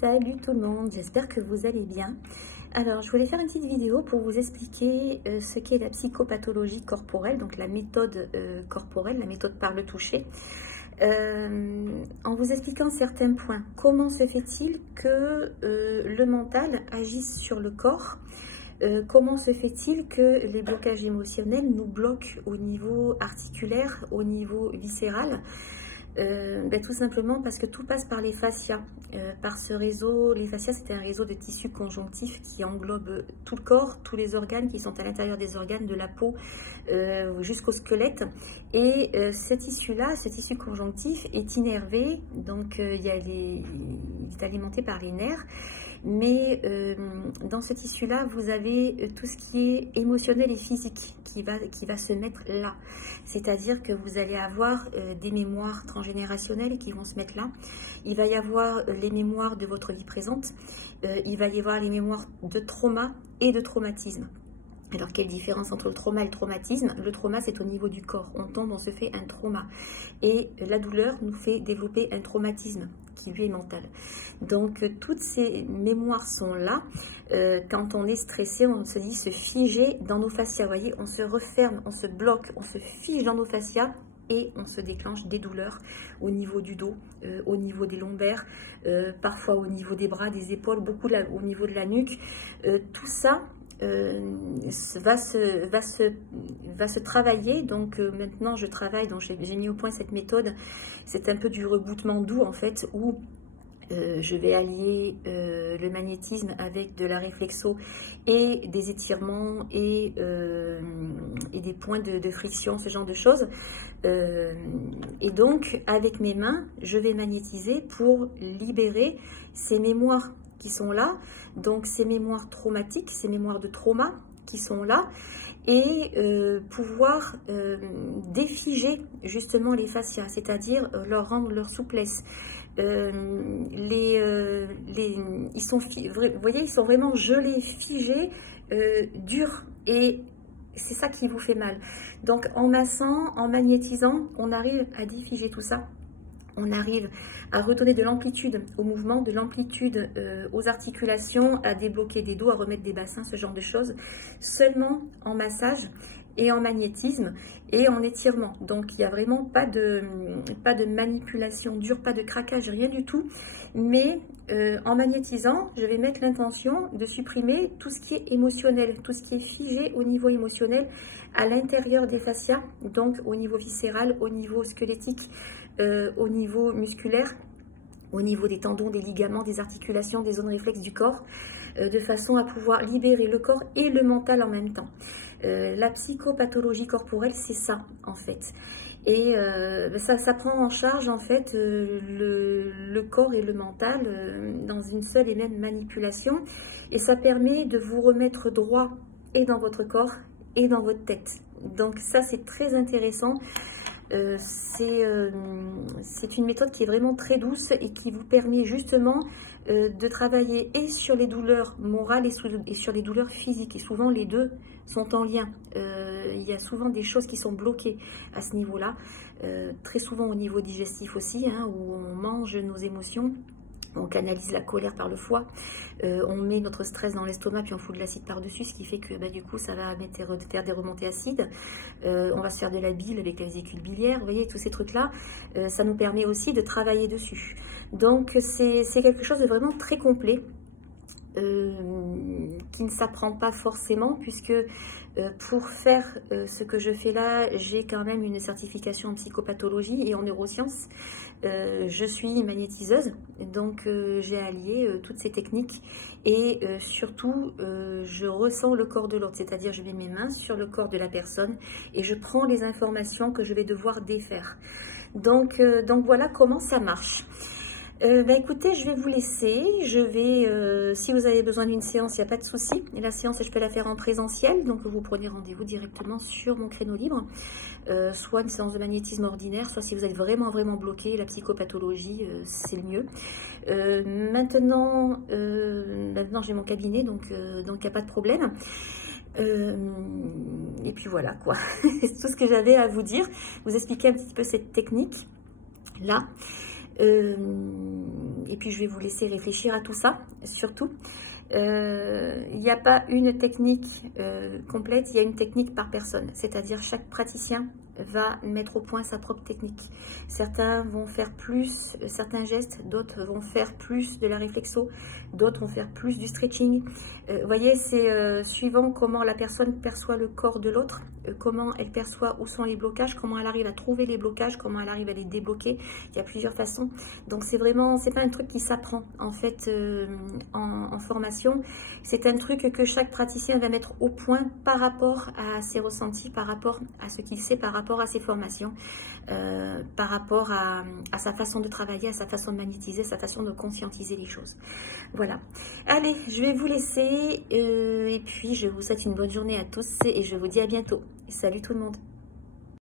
Salut tout le monde, j'espère que vous allez bien. Alors, je voulais faire une petite vidéo pour vous expliquer ce qu'est la psychopathologie corporelle, donc la méthode corporelle, la méthode par le toucher. En vous expliquant certains points. Comment se fait-il que le mental agisse sur le corps? Comment se fait-il que les blocages émotionnels nous bloquent au niveau articulaire, au niveau viscéral? Tout simplement parce que tout passe par les fascias. Par ce réseau, les fascias, c'est un réseau de tissus conjonctifs qui englobe tout le corps, tous les organes qui sont à l'intérieur des organes, de la peau jusqu'au squelette. Et ce tissu-là, ce tissu conjonctif est innervé, donc il est alimenté par les nerfs. Mais dans ce tissu-là, vous avez tout ce qui est émotionnel et physique qui va se mettre là. C'est-à-dire que vous allez avoir des mémoires transgénérationnelles qui vont se mettre là. Il va y avoir les mémoires de votre vie présente. Il va y avoir les mémoires de trauma et de traumatisme. Alors, quelle différence entre le trauma et le traumatisme? Le trauma, c'est au niveau du corps. On tombe, on se fait un trauma. Et la douleur nous fait développer un traumatisme qui, lui, est mental. Donc, toutes ces mémoires sont là. Quand on est stressé, on se dit se figer dans nos fascias. Vous voyez, on se referme, on se bloque, on se fige dans nos fascias. Et on se déclenche des douleurs au niveau du dos, au niveau des lombaires, parfois au niveau des bras, des épaules, beaucoup au niveau de la nuque. Tout ça va se travailler. Donc maintenant je travaille, donc j'ai mis au point cette méthode. C'est un peu du rebootement doux en fait, où je vais allier le magnétisme avec de la réflexo et des étirements et des points de friction, ce genre de choses. Et donc, avec mes mains, je vais magnétiser pour libérer ces mémoires qui sont là. Donc, ces mémoires traumatiques, ces mémoires de trauma qui sont là. Et pouvoir défiger justement les fascias, c'est-à-dire leur rendre leur souplesse. Vous voyez, ils sont vraiment gelés, figés, durs, et c'est ça qui vous fait mal. Donc en massant, en magnétisant, on arrive à défiger tout ça. On arrive à redonner de l'amplitude au mouvement, de l'amplitude aux articulations, à débloquer des dos, à remettre des bassins, ce genre de choses, seulement en massage et en magnétisme et en étirement. Donc il n'y a vraiment pas de manipulation dure, pas de craquage, rien du tout. Mais en magnétisant, je vais mettre l'intention de supprimer tout ce qui est émotionnel, tout ce qui est figé au niveau émotionnel à l'intérieur des fascias, donc au niveau viscéral, au niveau squelettique, au niveau musculaire, au niveau des tendons, des ligaments, des articulations, des zones réflexes du corps, de façon à pouvoir libérer le corps et le mental en même temps. La psychopathologie corporelle, c'est ça en fait. Et ça prend en charge en fait le corps et le mental dans une seule et même manipulation. Et ça permet de vous remettre droit et dans votre corps et dans votre tête. Donc ça, c'est très intéressant. C'est une méthode qui est vraiment très douce et qui vous permet justement de travailler et sur les douleurs morales et sur les douleurs physiques. Et souvent les deux sont en lien. Il y a souvent des choses qui sont bloquées à ce niveau-là. Très souvent au niveau digestif aussi, hein, où on mange nos émotions. On canalise la colère par le foie, on met notre stress dans l'estomac, puis on fout de l'acide par-dessus, ce qui fait que du coup, ça va faire des remontées acides. On va se faire de la bile avec la vésicule biliaire. Vous voyez, tous ces trucs-là, ça nous permet aussi de travailler dessus. Donc, c'est quelque chose de vraiment très complet, qui ne s'apprend pas forcément, puisque pour faire ce que je fais là, j'ai quand même une certification en psychopathologie et en neurosciences. Je suis magnétiseuse, donc j'ai allié toutes ces techniques et surtout je ressens le corps de l'autre, c'est-à-dire je mets mes mains sur le corps de la personne et je prends les informations que je vais devoir défaire. Donc voilà comment ça marche. Écoutez, je vais vous laisser. Je vais, si vous avez besoin d'une séance, il n'y a pas de souci. Et la séance, je peux la faire en présentiel. Donc, vous prenez rendez-vous directement sur mon créneau libre. Soit une séance de magnétisme ordinaire, soit si vous êtes vraiment bloqué, la psychopathologie, c'est le mieux. Maintenant j'ai mon cabinet, donc il n'y a pas de problème. Et puis voilà, quoi. C'est tout ce que j'avais à vous dire. Vous expliquer un petit peu cette technique-là. Et puis je vais vous laisser réfléchir à tout ça, surtout. Il n'y a pas une technique complète, il y a une technique par personne. C'est-à-dire chaque praticien va mettre au point sa propre technique. Certains vont faire plus certains gestes, d'autres vont faire plus de la réflexo, d'autres vont faire plus du stretching. Vous voyez, c'est suivant comment la personne perçoit le corps de l'autre, comment elle perçoit où sont les blocages, comment elle arrive à trouver les blocages, comment elle arrive à les débloquer. Il y a plusieurs façons. Donc c'est vraiment, c'est pas un truc qui s'apprend en fait en formation. C'est un truc que chaque praticien va mettre au point par rapport à ses ressentis, par rapport à ce qu'il sait, par rapport à ses formations, par rapport à sa façon de travailler, à sa façon de magnétiser, sa façon de conscientiser les choses. Voilà. Allez, je vais vous laisser et puis je vous souhaite une bonne journée à tous et je vous dis à bientôt. Salut tout le monde.